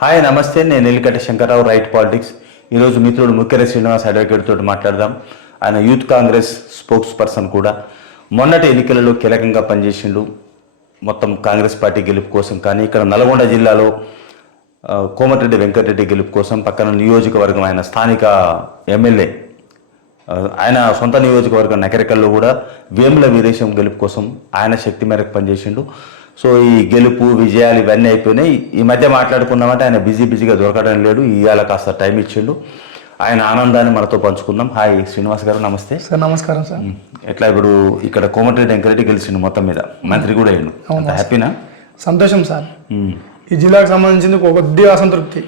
Hi నమస్తే. నేను ఎల్లికట్ట Shankarrao right politics ఈరోజు మిత్రుడు ముఖ్యర శ్రీనివాస్ అడ్వకేట్ తోటి మాట్లాడదాం. ఆయన యూత్ కాంగ్రెస్ స్పోక్స్ పర్సన్ కూడా. మొన్నటి ఎన్నికలలో కీలకంగా పనిచేసిండు. మొత్తం కాంగ్రెస్ పార్టీ గెలుపు కోసం కానీ ఇక్కడ నల్గొండ జిల్లాలో కోమటిరెడ్డి వెంకటరెడ్డి గెలుపు కోసం పక్కన నియోజకవర్గం ఆయన స్థానిక ఎమ్మెల్యే. ఆయన సొంత నియోజకవర్గం నకరికల్లో కూడా వేముల వీరేశం గెలుపు కోసం ఆయన శక్తి మేరకు పనిచేసిండు. సో ఈ గెలుపు విజయాలు ఇవన్నీ అయిపోయినాయి. ఈ మధ్య మాట్లాడుకున్నామంటే ఆయన బిజీ బిజీగా దొరకడం లేడు ఇవాళ కాస్త టైం ఇచ్చిండు. ఆయన ఆనందాన్ని మనతో పంచుకుందాం. హాయ్ శ్రీనివాస్ గారు నమస్తే. సార్ నమస్కారం సార్. ఎట్లా ఇప్పుడు ఇక్కడ కోమటిరెడ్డి వెంకరెడ్డి గెలిచిండు మొత్తం మీద. మంత్రి కూడా అయ్యిండు. హ్యాపీనా సంతోషం సార్. ఈ జిల్లాకు సంబంధించింది ఒక కొద్దిగా అసంతృప్తి.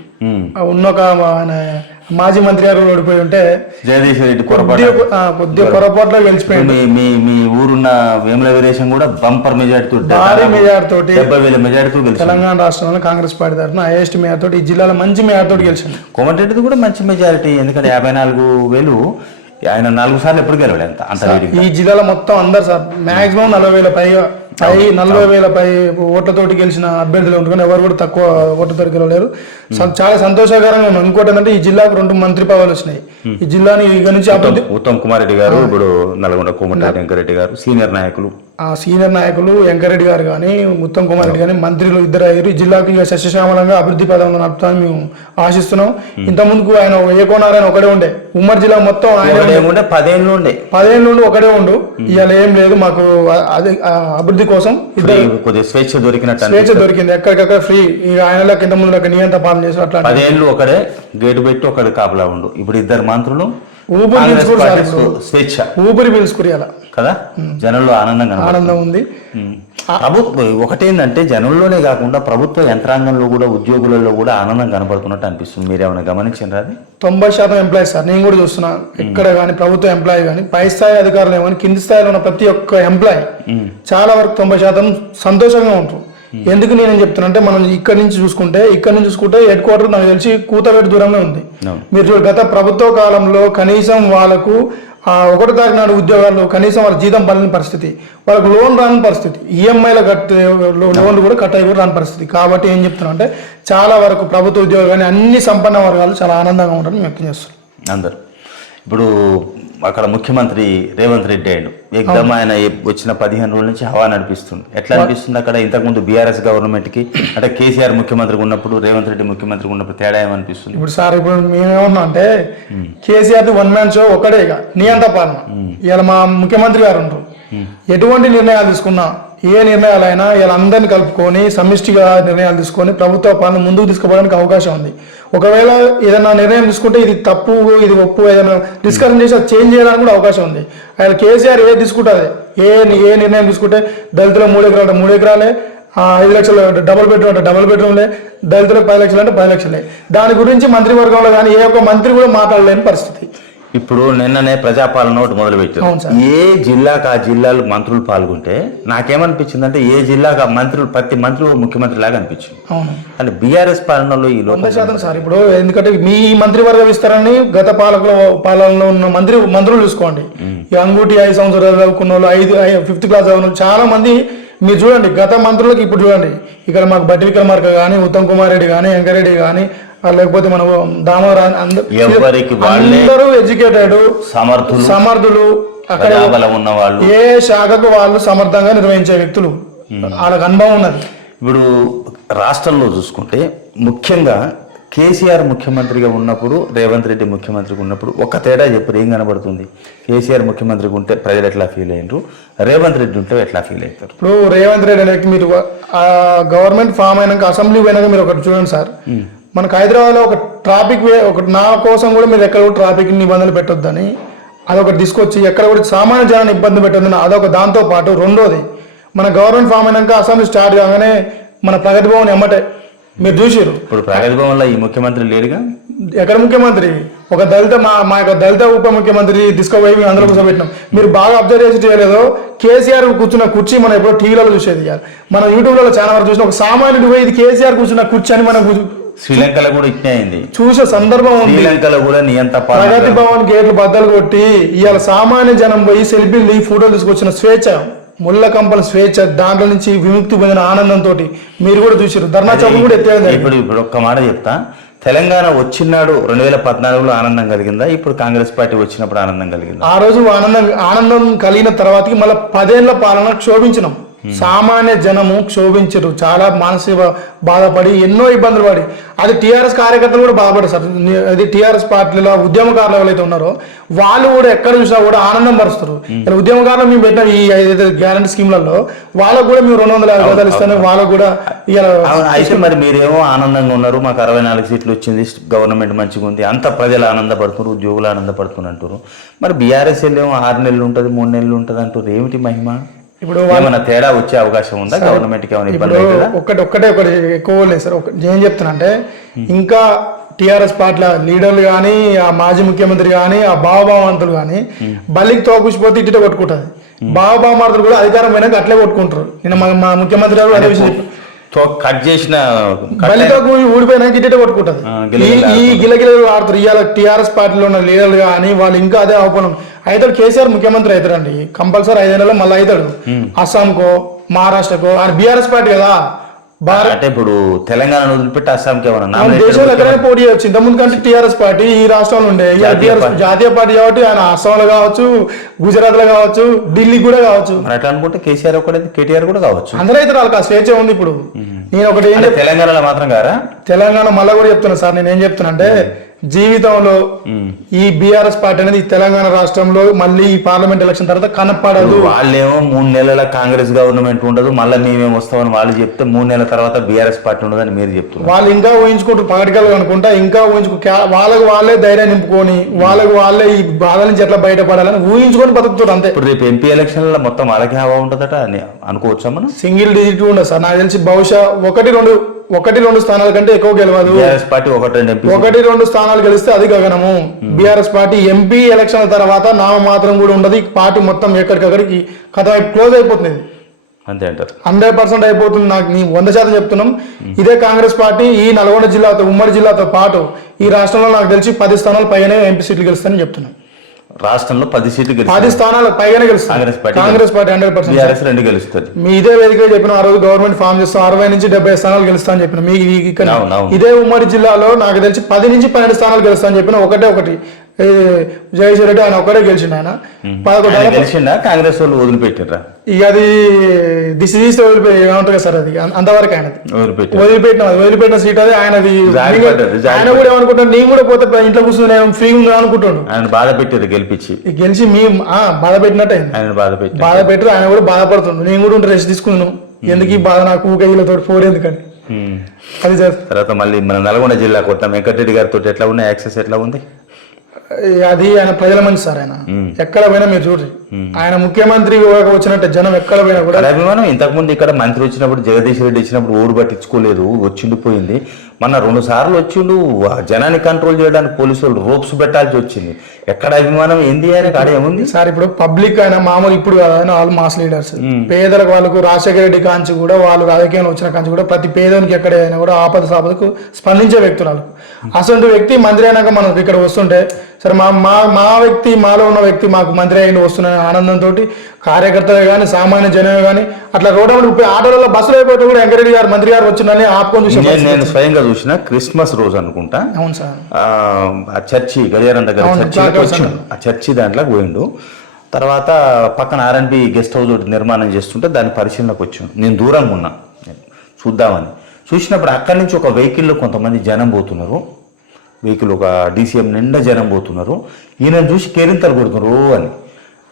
ఉన్న ఒక ఆయన మాజీ మంత్రి గారు ఓడిపోయి ఉంటే జగదీశ్వర్ రెడ్డి పొరపాటు కొద్దిగా పొరపాటులో గెలిచిపోయింది మీ మీ ఊరున్న వేముల వీరేశం కూడా బంపర్ మెజార్టీతో భారీ మెజార్ తోటి డెబ్బై వేల మెజార్టీతో గెలిచింది. తెలంగాణ రాష్ట్రంలో కాంగ్రెస్ పార్టీ తరఫున హైయెస్ట్ మేయర్ తోటి ఈ జిల్లాలో మంచి మేయర్ తోటి గెలిచింది కోమటిరెడ్డిది కూడా మంచి మెజారిటీ ఎందుకంటే యాభై నాలుగు వేలు ఆయన నాలుగు సార్లు ఎప్పుడు గెలవడు ఎంత అంత ఈ జిల్లాలో మొత్తం అందరు సార్ మాక్సిమం నలభై వేల పైగా పై నలభై వేల పై ఓట్లతోటి గెలిచిన అభ్యర్థులు ఉంటారు ఎవరు కూడా తక్కువ ఓట్లతో గెలవలేరు. చాలా సంతోషకరంగా ఉంది. ఇంకోటి ఏంటంటే ఈ జిల్లాకు రెండు మంత్రి పదవులు వచ్చినాయి. ఈ జిల్లాని ఇక నుంచి ఉత్తమ్ కుమార్ రెడ్డి గారు ఇప్పుడు నల్గొండ కోమటిరెడ్డి వెంకరెడ్డి గారు సీనియర్ నాయకులు. సీనియర్ నాయకులు వెంకరెడ్డి గారు కానీ ఉత్తమ్ కుమార్ రెడ్డి కానీ మంత్రులు ఇద్దరు అయ్యారు జిల్లాకు ఇక సస్యశ్యామలంగా అభివృద్ధి పదంలో నడుపుతామని మేము ఆశిస్తున్నాం. ఇంత ముందుకు ఆయన ఏ కోనారాయణ ఒకడే ఉండే. ఉమ్మడి జిల్లా మొత్తం ఆయన పదేళ్ళు ఉండే. పదేళ్ళ నుండి ఒకడే ఉండు. ఇవాళ ఏం లేదు మాకు ఆ- అది ఆ అభివృద్ధి కోసం ఇద్దరు స్వేచ్ఛ దొరికినట్టు. స్వేచ్ఛ దొరికింది. ఎక్కడికక్కడ ఫ్రీ ఇక ఆయనలో కింద ముందు నియంత పాలన చేసి అట్లా పదేళ్ళు ఒకడే గేటు పెట్టి ఒకడు కాపలా ఉండు. ఇప్పుడు ఇద్దరు మంత్రులు ఊపిరి పీల్చుకోరు. స్వేచ్ఛ. ఊపిరి పీల్చుకురి అలా కదా? జనంలో ఆనందంగా. ఆనందం ఉంది. ప్రభుత్వం ఒకటేంటంటే జనంలోనే కాకుండా ప్రభుత్వ యంత్రాంగంలో కూడా ఉద్యోగులలో కూడా ఆనందం కనపడుతున్నట్టు అనిపిస్తుంది. మీరేమైనా గమనించారా అది? తొంభై శాతం ఎంప్లాయీస్ సార్. నేను కూడా చూస్తున్నా. ఎక్కడ కానీ ప్రభుత్వ ఎంప్లాయీ కానీ పై స్థాయి అధికారులు ఏమని కింది స్థాయిలో ఉన్న ప్రతి ఒక్క ఎంప్లాయీ చాలా వరకు తొంభై శాతం సంతోషంగా ఉంటారు. ఎందుకు నేను చెప్తున్నా అంటే మనం ఇక్కడ నుంచి చూసుకుంటే ఇక్కడ నుంచి చూసుకుంటే హెడ్ క్వార్టర్ నాకు తెలిసి కూతవేటు దూరంలో ఉంది. మీరు గత ప్రభుత్వ కాలంలో కనీసం వాళ్ళకు ఆ ఒకటి తారీఖు నాడు ఉద్యోగాలు కనీసం వాళ్ళ జీతం పడని పరిస్థితి వాళ్ళకు లోన్ రాని పరిస్థితి ఈఎంఐలో కట్టే లోన్లు కూడా కట్ అయ్యి కూడా రాని పరిస్థితి. కాబట్టి ఏం చెప్తున్నా అంటే చాలా వరకు ప్రభుత్వ ఉద్యోగాలు కానీ అన్ని సంపన్న వర్గాలు చాలా ఆనందంగా ఉంటారని వ్యక్తం చేస్తున్నారు అందరు. ఇప్పుడు అక్కడ ముఖ్యమంత్రి రేవంత్ రెడ్డి అయ్యాడు. ఎగ్దమ్ ఆయన వచ్చిన పదిహేను రోజుల నుంచి హవా నడిపిస్తుంది. ఎట్లా అనిపిస్తుంది అక్కడ? ఇంతకుముందు బీఆర్ఎస్ గవర్నమెంట్కి అంటే కేసీఆర్ ముఖ్యమంత్రిగా ఉన్నప్పుడు రేవంత్ రెడ్డి ముఖ్యమంత్రిగా ఉన్నప్పుడు తేడా ఏమనిపిస్తుంది? ఇప్పుడు సార్ ఇప్పుడు మేమేమన్నా అంటే కేసీఆర్ వన్ మ్యాన్ షో ఒకడే ఇక. నియంత పాలన. ఇవాళ మా ముఖ్యమంత్రి గారు ఉంటారు. ఎటువంటి నిర్ణయాలు తీసుకున్నా ఏ నిర్ణయాలైనా ఇలా అందరిని కలుపుకొని సమిష్టిగా నిర్ణయాలు తీసుకొని ప్రభుత్వ పాలన ముందుకు తీసుకుపోవడానికి అవకాశం ఉంది. ఒకవేళ ఏదైనా నిర్ణయం తీసుకుంటే ఇది తప్పు ఇది ఒప్పు ఏదైనా డిస్కషన్ చేసి అది చేంజ్ చేయడానికి కూడా అవకాశం ఉంది. ఆయన కేసీఆర్ ఏది తీసుకుంటుంది ఏ ఏ నిర్ణయం తీసుకుంటే దళితుల మూడు ఎకరాలు అంటే మూడు ఎకరాలే ఐదు లక్షలు డబుల్ బెడ్రూమ్ అంటే డబుల్ బెడ్రూమ్లే దళితులకు పది లక్షలు అంటే పది లక్షలే. దాని గురించి మంత్రివర్గంలో కానీ ఏ ఒక్క మంత్రి కూడా మాట్లాడలేని పరిస్థితి. ఇప్పుడు నిన్ననే ప్రజాపాలన ఒకటి మొదలు అవును పెట్టారు సార్. ఏ జిల్లాకు ఆ జిల్లాలో మంత్రులు పాల్గొంటే నాకేమనిపించింది అంటే ఏ జిల్లాకు ఆ మంత్రులు ప్రతి మంత్రి ముఖ్యమంత్రి లాగా అనిపించింది. కానీ బీఆర్ఎస్ పాలనలో ఈ లోపల శాతం సార్. ఇప్పుడు ఎందుకంటే మీ మంత్రివర్గ విస్తరణని గత పాలకుల పాలనలో ఉన్న మంత్రి మంత్రులు చూసుకోండి. ఈ అంగూటి ఐదు సంవత్సరాలు చదువుకున్న వాళ్ళు ఐదు ఫిఫ్త్ క్లాస్ వాళ్ళు చాలా మంది మీరు చూడండి గత మంత్రులకు ఇప్పుడు చూడండి. ఇక్కడ మాకు బట్టి విక్రమార్క కానీ ఉత్తమ్ కుమార్ రెడ్డి కానీ వెంకరెడ్డి కానీ లేకపోతే మన ఎవరికి వాళ్ళే అందరూ ఎడ్యుకేటెడ్ సమర్థులు సమర్థులు అక్కడ ఉన్న వాళ్ళు ఏ శాఖకు వాళ్ళు సమర్థంగా నిర్వహించే వ్యక్తులు. వాళ్ళకి అనుభవం ఉన్నది. ఇప్పుడు రాష్ట్రంలో చూసుకుంటే ముఖ్యంగా కేసీఆర్ ముఖ్యమంత్రిగా ఉన్నప్పుడు రేవంత్ రెడ్డి ముఖ్యమంత్రిగా ఉన్నప్పుడు ఒక తేడా చెప్పారు ఏం కనబడుతుంది? కేసీఆర్ ముఖ్యమంత్రిగా ఉంటే ప్రజలు ఎట్లా ఫీల్ అయ్యారు రేవంత్ రెడ్డి ఉంటే ఎట్లా ఫీల్ అవుతారు ఇప్పుడు రేవంత్ రెడ్డి అనేది మీరు ఆ గవర్నమెంట్ ఫామ్ అయినాక అసెంబ్లీ పోయినాక మీరు ఒకటి చూడండి సార్. మనకు హైదరాబాద్లో ఒక ట్రాఫిక్ వే ఒక నా కోసం కూడా మీరు ఎక్కడ కూడా ట్రాఫిక్ నిబంధనలు పెట్టొద్దని అదొకటి తీసుకొచ్చి ఎక్కడ కూడా సామాన్య జనాన్ని ఇబ్బంది పెట్టొద్దని అదొక దాంతో పాటు రెండోది మన గవర్నమెంట్ ఫామ్ అయినాక అసెంబ్లీ స్టార్ట్ కాగానే మన ప్రగతి భవన్ ఎమ్మటే. మీరు చూసిరు ఇప్పుడు ప్రగతి భవన్లో ఈ ముఖ్యమంత్రి లేడుగా ఎక్కడ ముఖ్యమంత్రి? ఒక దళిత మా మా యొక్క దళిత ఉప ముఖ్యమంత్రి తీసుకుపోయి మేము అందరూ కూర్చోబెట్టినాం మీరు బాగా అబ్జర్వ్ చేసి చేయలేదో కేసీఆర్ కూర్చున్న కుర్చీ మనం ఎప్పుడో టీవీలలో చూసేది కాదు. మనం యూట్యూబ్లో చాలా వరకు చూసిన. ఒక సామాన్యుడు పోయి ఇది కేసీఆర్ కూర్చున్న కుర్చీ అని మనం కూర్చు- శ్రీలంకలో కూడా ఇట్నే అయింది. చూసే సందర్భం ఉంది. శ్రీలంకలో కూడా నియంత ప్రగతి భవన్ గేట్లు బద్దలు కొట్టి ఇవాళ సామాన్య జనం పోయి సెల్ఫీలు ఫోటోలు తీసుకొచ్చిన స్వేచ్ఛ ముళ్ళ కంపల స్వేచ్ఛ దాంట్లో నుంచి విముక్తి పొందిన ఆనందంతో మీరు కూడా చూసారు ధర్నా చౌక్ కూడా ఎత్తేది ఇప్పుడు ఇప్పుడు ఒక్క మాట చెప్తా. తెలంగాణ వచ్చినాడు రెండు వేల పద్నాలుగులో ఆనందం కలిగిందా? ఇప్పుడు కాంగ్రెస్ పార్టీ వచ్చినప్పుడు ఆనందం కలిగిందా? ఆ రోజు ఆనందం ఆనందం కలిగిన తర్వాతకి మళ్ళీ పదేళ్ళ పాలన క్షోభించినాం. సామాన్య జనము క్షోభించరు. చాలా మానసిక బాధపడి ఎన్నో ఇబ్బందులు పడి. అది టీఆర్ఎస్ కార్యకర్తలు కూడా బాధపడరు సార్. అది టీఆర్ఎస్ పార్టీలో ఉద్యమకారులు ఎవరైతే ఉన్నారో వాళ్ళు కూడా ఎక్కడ చూసినా కూడా ఆనందం పరుస్తారు. ఉద్యమకారులు మేము పెట్టిన ఈ ఐదైదు గ్యారంటీ స్కీమ్లలో వాళ్ళకు కూడా మేము రెండు వందల యాభై గదాలు ఇస్తాను. వాళ్ళకు కూడా అయితే మరి మీరేమో ఆనందంగా ఉన్నారు. మాకు అరవై నాలుగు సీట్లు వచ్చింది. గవర్నమెంట్ మంచిగా ఉంది. అంత ప్రజలు ఆనందపడుతున్నారు. ఉద్యోగులు ఆనందపడుతున్నారు అంటారు. మరి బీఆర్ఎస్ ఏమో ఆరు నెలలు ఉంటుంది మూడు నెలలు ఉంటుంది అంటారు. ఏమిటి మహిమ? ఇప్పుడు ఏమైనా తేడా వచ్చే అవకాశం ఉందా? గవర్నమెంట్కి ఏమైనా ఇబ్బంది ఇప్పుడు అవుతుందా? ఒక్కటి ఒకటి ఎక్కువ లేదు సార్. ఏం చెప్తున్నా అంటే ఇంకా టిఆర్ఎస్ పార్టీల లీడర్లు కానీ ఆ మాజీ ముఖ్యమంత్రి కానీ ఆ బావభావంతులు కానీ బల్లికి తోపుసిపోతే ఇట్టే కొట్టుకుంటుంది. బావభావమార్తలు కూడా అధికారం పోయినాక అట్లే కొట్టుకుంటారు. నిన్న మా ముఖ్యమంత్రి గారు అదే విషయం కట్ చేసిన ఊడిపోయినాక ఇట్టే కొట్టుకుంటుంది. ఈ గిలగిలలు ఆడుతారు ఇవాళ టిఆర్ఎస్ పార్టీలో ఉన్న లీడర్లు కానీ వాళ్ళు ఇంకా అదే ఆహ్వానం అవుతాడు కేసీఆర్ ముఖ్యమంత్రి అవుతాడండి కంపల్సరీ ఐదేళ్ళలో మళ్ళీ అవుతాడు అస్సాంకో మహారాష్ట్రకో ఆయన బీఆర్ఎస్ పార్టీ కదా. అంటే ఇప్పుడు తెలంగాణ వదిలిపెట్టి అస్సాంకి ఏమైనా మన నామినేటెడ్ దేశంలో ఎక్కడైనా పోటీ చేయొచ్చు ఇంతకుముందు కంటే టీఆర్ఎస్ పార్టీ ఈ రాష్ట్రంలో ఉండే. జాతీయ పార్టీ. కాబట్టి ఆయన అస్సాంలో కావచ్చు గుజరాత్లో కావచ్చు ఢిల్లీ కూడా కావచ్చు. అట్లా అనుకుంటే కేసీఆర్ ఒకటి కేటీఆర్ కూడా కావచ్చు. అందరూ అయితే వాళ్ళకి ఆ స్వేచ్ఛ ఉంది ఇప్పుడు. నేను ఒకటి ఏం తెలంగాణలో మాత్రం గారా తెలంగాణ మళ్ళా కూడా చెప్తున్నా సార్ నేను ఏం చెప్తున్నా అంటే జీవితంలో ఈ బీఆర్ఎస్ పార్టీ అనేది తెలంగాణ రాష్ట్రంలో మళ్ళీ ఈ పార్లమెంట్ ఎలక్షన్ తర్వాత కనపడదు. వాళ్ళేమో మూడు నెలల కాంగ్రెస్ గవర్నమెంట్ ఉండదు మళ్ళీ మేమేం వస్తామని వాళ్ళు చెప్తే మూడు నెలల తర్వాత బీఆర్ఎస్ పార్టీ ఉండదని మీరు చెప్తున్నారు. వాళ్ళు ఇంకా ఊహించుకుంటూ పగటికలు అనుకుంటా ఇంకా ఊహించుకు వాళ్ళకు వాళ్ళే ధైర్యం నింపుకొని వాళ్ళకు వాళ్ళే ఈ బాధల నుంచి ఎట్లా బయటపడాలని ఊహించుకొని బతుకుతారు అంతే. ఇప్పుడు రేపు ఎంపీ ఎలక్షన్లో మొత్తం వాళ్ళకి హవా ఉంటుందట అని అనుకోవచ్చా మనం? సింగిల్ డిజిట్ ఉండదు సార్. నాకు తెలిసి బహుశా ఒకటి రెండు ఒకటి రెండు స్థానాల కంటే ఎక్కువ గెలవదు. పార్టీ ఒకటి రెండు ఎంపీ ఒకటి రెండు స్థానాలు గెలిస్తే అది గగనము. బీఆర్ఎస్ పార్టీ ఎంపీ ఎలక్షన్ల తర్వాత నామ మాత్రం కూడా ఉండదు. పార్టీ మొత్తం ఎక్కడికక్కడికి కథ క్లోజ్ అయిపోతుంది. అంతే అంటారు. హండ్రెడ్ పర్సెంట్ అయిపోతుంది నాకు నీ వంద శాతం చెప్తున్నాం. ఇదే కాంగ్రెస్ పార్టీ ఈ నల్గొండ జిల్లాతో ఉమ్మడి జిల్లాతో పాటు ఈ రాష్ట్రంలో నాకు తెలిసి పది స్థానాలు పైగానే ఎంపీ సీట్లు గెలుస్తానని చెప్తున్నాను రాష్ట్రంలో పది సీట్లు పది గెలుస్తుంది స్థానాలు పైగానే గెలుస్తాను Congress party Congress party hundred percent BRS రెండు గెలుస్తుంది. మీ ఇదే వేదిక చెప్పిన ఆ రోజు గవర్నమెంట్ ఫామ్ చేస్తాం అరవై నుంచి డెబ్బై స్థానాలు గెలుస్తా అని చెప్పిన అవును. ఇదే ఉమ్మడి జిల్లాలో నాకు తెలిసి పది నుంచి పన్నెండు స్థానాలు గెలుస్తా అని చెప్పిన ఒకటే ఒకటి. ఏ, జగదీశ్వర్ రెడ్డి ఆయన ఒకటే గెలిచిండు ఆయన. పదకొండు ఆయన గెలిచిండా? కాంగ్రెస్ వాళ్ళు వదిలిపెట్టిర్రా? ఇక అది దిశ తీస్తే వదిలిపోయి ఏమంటుంది కదా సార్ అది? అంతవరకు వదిలిపెట్టారు వదిలిపెట్టిన వదిలిపెట్టిన సీట్ అది ఆయనది. ఆయన. కూడా ఏమనుకుంటాడు? నేను కూడా పోతే ఇంట్లో కూర్చుని ఫ్రీ ఉందా అనుకుంటాడు. ఆయన బాధ పెట్టారు గెలిపించి. గెలిచి మీ ఆ, బాధ పెట్టినట్టు ఆయన బాధ పెట్టి బాధ పెట్టి ఆయన కూడా బాధపడుతుండు. నేను కూడా ఉంటే రెస్ట్ తీసుకున్నాను. ఎందుకు ఈ బాధ నాకు? ఊక వీళ్ళతో ఫోర్ ఎందుకని. అది సార్. తర్వాత మళ్ళీ మన నల్గొండ జిల్లాకు వస్తాం వెంకటరెడ్డి గారితో ఎట్లా ఉన్నాయి? యాక్సెస్ ఎట్లా ఉంది? అది ఆయన ప్రజల మంచి సార్ ఆయన. ఎక్కడ పోయినా మీరు చూడండి ఆయన ముఖ్యమంత్రి వచ్చినట్టు జనం ఎక్కడ పోయినా కూడా అభిమానం. ఇంతకుముందు ఇక్కడ మంత్రి వచ్చినప్పుడు జగదీష్ రెడ్డి వచ్చినప్పుడు ఓడు పట్టించుకోలేదు వచ్చిండిపోయింది మన రెండు సార్లు వచ్చిండు జనాన్ని కంట్రోల్ చేయడానికి పోలీసు వాళ్ళు రోప్స్ పెట్టాల్సి వచ్చింది. ఎక్కడ అభిమానం? ఏంది అని కాడ? ఏముంది? సార్ ఇప్పుడు పబ్లిక్ ఆయన మామూలు ఇప్పుడు కాదు ఆయన వాళ్ళు మాస్ లీడర్స్ పేదలకు వాళ్ళకు రాజశేఖర రెడ్డి కాంచి కూడా వాళ్ళు రాజకీయంలో వచ్చిన కాంచి కూడా ప్రతి పేదనికి ఎక్కడైనా కూడా ఆపద సాపదకు స్పందించే వ్యక్తులు అసలు వ్యక్తి మంత్రి అయినాక మనం ఇక్కడ వస్తుంటే సరే మా మా మా వ్యక్తి మాలో ఉన్న వ్యక్తి మాకు మంత్రి అయిన వస్తున్న ఆనందంతో కార్యకర్తలే కానీ సామాన్య జనమే కానీ అట్లా రోడ్డు ముప్పై ఆటోలలో బస్సులు అయిపోతే కూడా వెంకరెడ్డి గారు మంత్రి గారు వచ్చిందని ఆపుకొని చూసే నేను స్వయంగా చూసిన క్రిస్మస్ రోజు అనుకుంటా. అవును సార్. ఆ చర్చి గడియారం దగ్గర వచ్చిండు ఆ చర్చి దాంట్లోకి పోయిండు. తర్వాత పక్కన ఆర్ఎన్బి గెస్ట్ హౌస్ ఒకటి నిర్మాణం చేస్తుంటే దాని పరిశీలనకు వచ్చాను. నేను దూరంగా ఉన్నా. చూద్దామని. చూసినప్పుడు అక్కడి నుంచి ఒక వెహికల్లో కొంతమంది జనం పోతున్నారు. వెహికల్ ఒక డీసీఎం నిండా జనం పోతున్నారు. ఈయన చూసి కేరింతలు కొడుతున్నారు అని.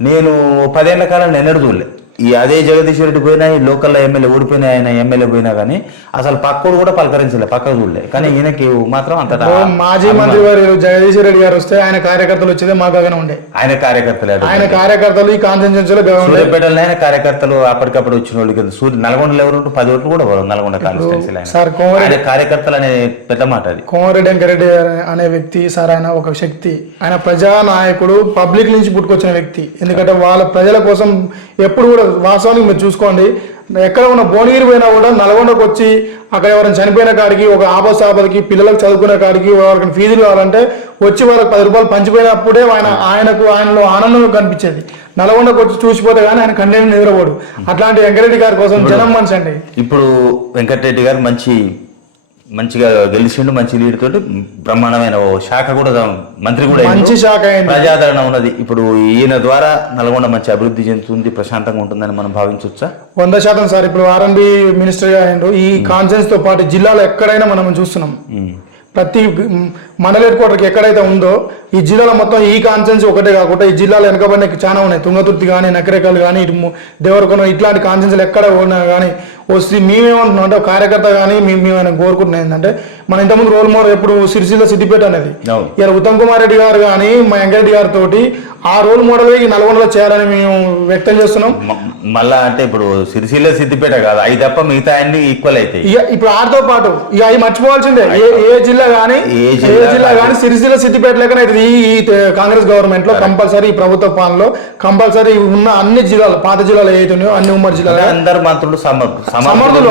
నేను పదేళ్ళ కాలం ఎన్నడూ చూడలే ఈ అదే జగదీశ్వర రెడ్డి పోయినా ఈ లోకల్ ఎమ్మెల్యే ఓడిపోయినా ఆయన ఎమ్మెల్యే పోయినా కానీ అసలు పక్కోడు కూడా పలకరించలే పక్క చూడలే. కానీ ఈయనకి మాత్రం అంతటా ఓ మాజీ మంత్రి వారు జగదీశ్వర రెడ్డి గారు వస్తే ఆయన కార్యకర్తలు వచ్చేదే మా గగన ఉండే. ఆయన కార్యకర్తలే. ఆయన కార్యకర్తలు ఈ ఉండే సూర్యాపేటలో ఆయన కార్యకర్తలు అప్పటికప్పుడు వచ్చిన వాళ్ళకి సూర్య నల్గొండలో ఎవరు ఉంటే పది ఓట్లు కూడా పోరు నల్గొండ కాన్స్టిట్యున్సీలో ఆయన. సార్ కోమరెడ్డి కార్యకర్తలు అనే పెద్ద మాట అది. కోమరెడ్డి వెంకరెడ్డి అనే వ్యక్తి సార్ ఆయన ఒక శక్తి. ఆయన ప్రజా నాయకుడు పబ్లిక్ నుంచి పుట్టుకొచ్చిన వ్యక్తి. ఎందుకంటే వాళ్ళ ప్రజల కోసం ఎప్పుడు కూడా వాస్తవానికి మీరు చూసుకోండి. ఎక్కడ ఉన్న భువనగిరి పోయినా కూడా నల్గొండకు వచ్చి అక్కడ ఎవరైనా చనిపోయిన కాడికి ఒక ఆపద ఆపదకి పిల్లలకు చదువుకునే కాడికి వాళ్ళకి ఫీజులు కావాలంటే వచ్చి వాళ్ళకి పది రూపాయలు పంచిపోయినప్పుడే ఆయన ఆయనకు ఆయనలో ఆనందం కనిపించేది. నల్గొండకు వచ్చి చూసిపోతే కానీ ఆయన కన్నీళ్ళు నిద్రపోడు. అట్లాంటి వెంకరెడ్డి గారి కోసం జనం మనిషి అండి. ఇప్పుడు వెంకటరెడ్డి గారు మంచి మంచిగా గెలిచిండు మంచి లీడ్ తోటి బ్రహ్మాండమైన శాఖ కూడా మంత్రి కూడా. మంచి శాఖ ప్రజాదరణ ఉన్నది. ఇప్పుడు ఈయన ద్వారా నల్గొండ మంచి అభివృద్ధి చెందుతుంది ప్రశాంతంగా ఉంటుందని మనం భావించవచ్చా వంద శాతం సార్ ఇప్పుడు ఆర్ఎన్బి మినిస్టర్గా అయ్యిండ్రు ఈ కాన్ఫరెన్స్తో పాటు జిల్లాలో ఎక్కడైనా మనం చూస్తున్నాం. ప్రతి మండల హెడ్ క్వార్టర్కి ఎక్కడైతే ఉందో ఈ జిల్లాలో మొత్తం ఈ కాన్ఫరెన్స్ ఒకటే కాకుండా ఈ జిల్లాలో వెనకబడిన చాలా ఉన్నాయి. తుంగతుర్తి కానీ నకరేకల్ కానీ ఇటు దేవరకొండ ఇట్లాంటి కాన్ఫరెన్స్లు ఎక్కడ ఉన్నా కానీ వస్తే మేమేమంటున్నాం? అంటే కార్యకర్త కానీ మేము మేమైనా కోరుకుంటున్నాం ఏంటంటే మన ఇంతకుముందు రోల్ మోడల్ ఎప్పుడు సిరిసిల్ల సిద్దిపేట అనేది. ఇలా ఉత్తమ్ కుమార్ రెడ్డి గారు కానీ మా వెంకరెడ్డి గారితో ఆ రోల్ మోడల్ ఈ నల్గొండలో చేయాలని మేము వ్యక్తం చేస్తున్నాం. మళ్ళా అంటే ఇప్పుడు సిరిసిల్ల సిద్దిపేట కాదు అవి తప్ప మిగతా అన్ని ఈక్వల్ అవుతాయి ఇక ఇప్పుడు ఆడితో పాటు ఇక అవి మర్చిపోవాల్సిందే. ఏ ఏ జిల్లా కానీ ఏ జిల్లా కానీ సిరిసిల్ల సిద్దిపేట లెక్కన ఇది ఈ కాంగ్రెస్ గవర్నమెంట్లో కంపల్సరీ ఈ ప్రభుత్వ పాలనలో కంపల్సరీ ఉన్న అన్ని జిల్లాలు పాత జిల్లాలు ఏవైతే ఉన్నాయో అన్ని ఉమ్మడి జిల్లాలు అందరు మంత్రులు సమ- సమర్థులు.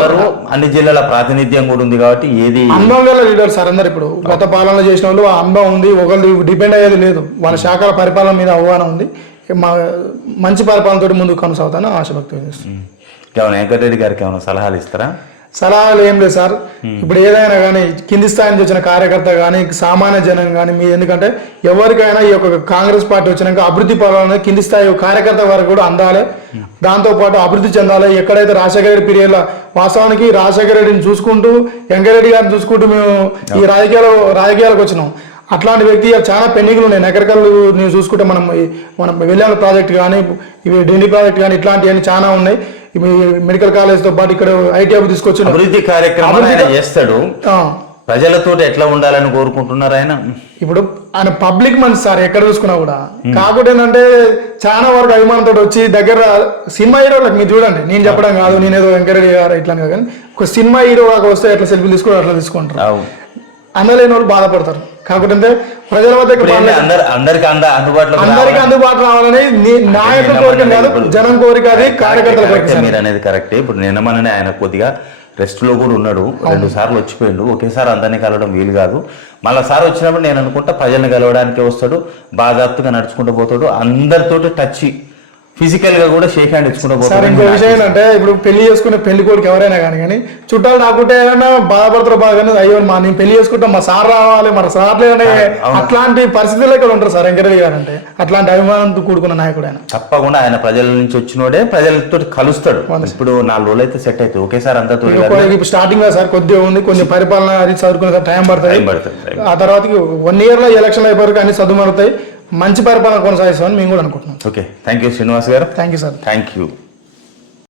అన్ని జిల్లాల ప్రాతినిధ్యం కూడా ఉంది కాబట్టి ఏది అనుభవం గల లీడర్ సార్ అందరు ఇప్పుడు. గత పాలన చేసిన వాళ్ళు ఆ అనుభవం ఉంది ఒకళ్ళు డిపెండ్ అయ్యేది లేదు. వాళ్ళ శాఖల పరిపాలన మీద అవగాహన ఉంది. మా మంచి పరిపాలనతో ముందుకు కొనసాగుతాను ఆశ వ్యక్తం వెంకటరెడ్డి గారికి ఏమైనా సలహాలు ఇస్తారా? సలహాలు ఏం లేదు సార్. ఇప్పుడు ఏదైనా కానీ కింది స్థాయి నుంచి వచ్చిన కార్యకర్త కానీ సామాన్య జనం కానీ మీ ఎందుకంటే ఎవరికైనా ఈ యొక్క కాంగ్రెస్ పార్టీ వచ్చినాక అభివృద్ధి పాలన కింది స్థాయి కార్యకర్త వరకు కూడా అందాలి. దాంతో పాటు అభివృద్ధి చెందాలి. ఎక్కడైతే రాజశేఖర రెడ్డి పీరియడ్లో వాస్తవానికి రాజశేఖర రెడ్డిని చూసుకుంటూ వెంకరెడ్డి గారిని చూసుకుంటూ మేము ఈ రాజకీయాలు రాజకీయాలకు వచ్చినాం. అట్లాంటి వ్యక్తి చాలా పెండింగ్లు ఉన్నాయి. నగరకల్లు నేను చూసుకుంటే మనం మనం వెళ్ళాల ప్రాజెక్ట్ కానీ ఇవి ఢిల్లీ ప్రాజెక్ట్ కానీ ఇట్లాంటివన్నీ చాలా ఉన్నాయి. మెడికల్ కాలేజ్తో పాటు ఇక్కడ ఐటీ హబ్ తీసుకొచ్చిన అభివృద్ధి కార్యక్రమాలు ఆయన చేస్తాడు. ప్రజలతో ఎట్లా ఉండాలని కోరుకుంటున్నారు ఆయన? ఇప్పుడు ఆయన పబ్లిక్ మనిషి సార్ ఎక్కడ చూసుకున్నా కూడా. కాకపోతే ఏంటంటే చాలా వరకు అభిమానంతో వచ్చి దగ్గర సినిమా హీరోలకు మీరు చూడండి. నేను చెప్పడం కాదు నేను ఏదో వెంకరెడ్డి గారు ఇట్లా కానీ ఒక సినిమా హీరో కాక వస్తే ఎట్లా సెల్ఫీ తీసుకుంటారు అట్లా తీసుకుంటారు. అవు. అందలేని వాళ్ళు బాధపడతారు. కాకపోతే అంటే ప్రజల వద్దకు అందరికి అంద అందుబాటులో అందరికీ అందుబాటు రావాలని నీ- కోరిక కాదు జనం కోరిక అది కార్యకర్తల. మీరు అనేది కరెక్టే ఇప్పుడు నిన్న మననే ఆయన కొద్దిగా రెస్ట్లో కూడా ఉన్నాడు. రెండు సార్లు వచ్చిపోయిండు. ఒకేసారి అందరినీ కలవడం వీలు కాదు. మళ్ళా సార్ వచ్చినప్పుడు నేను అనుకుంటా ప్రజల్ని కలవడానికి వస్తాడు బాధాప్తుగా నడుచుకుంటూ పోతాడు. అందరితోటి టచ్ ఫిజికల్గా కూడా షేక్ హ్యాండ్ ఇచ్చుకుంటూ సార్ ఇంకో విషయం ఏంటంటే ఇప్పుడు పెళ్ళి చేసుకునే పెళ్ళి కొడుకు ఎవరైనా కానీ కానీ చుట్టాలు రాకుంటే ఏమైనా బాధపడతారు బాగా అయ్యో మా నేను పెళ్ళి చేసుకుంటాం మా సార్ రావాలి మన సార్ లేదనే అట్లాంటి పరిస్థితుల్లో ఇక్కడ ఉంటారు సార్ వెంకటరెడ్డి గారు అంటే. అట్లాంటి అభిమానంతో కూడుకున్న నాయకుడు ఆయన తప్పకుండా ఆయన ప్రజల నుంచి వచ్చినోడే ప్రజలతో కలుస్తాడు. ఇప్పుడు నాలుగు రోజులు అయితే సెట్ అవుతుంది. ఒకేసారి అందరితో ఇప్పుడు ఇప్పుడు స్టార్టింగ్లో సార్ కొద్దిగా ఉంది కొంచెం పరిపాలన అది చదువుకునే టైం పడుతుంది. ఆ తర్వాత వన్ ఇయర్లో ఎలక్షన్ అయిపోయారు అన్ని చదువుమరుతాయి మంచి పరిపాలన కొనసాగిస్తామని మేము కూడా అనుకుంటున్నాం. Okay thank you Srinivas garu. Thank you sir thank you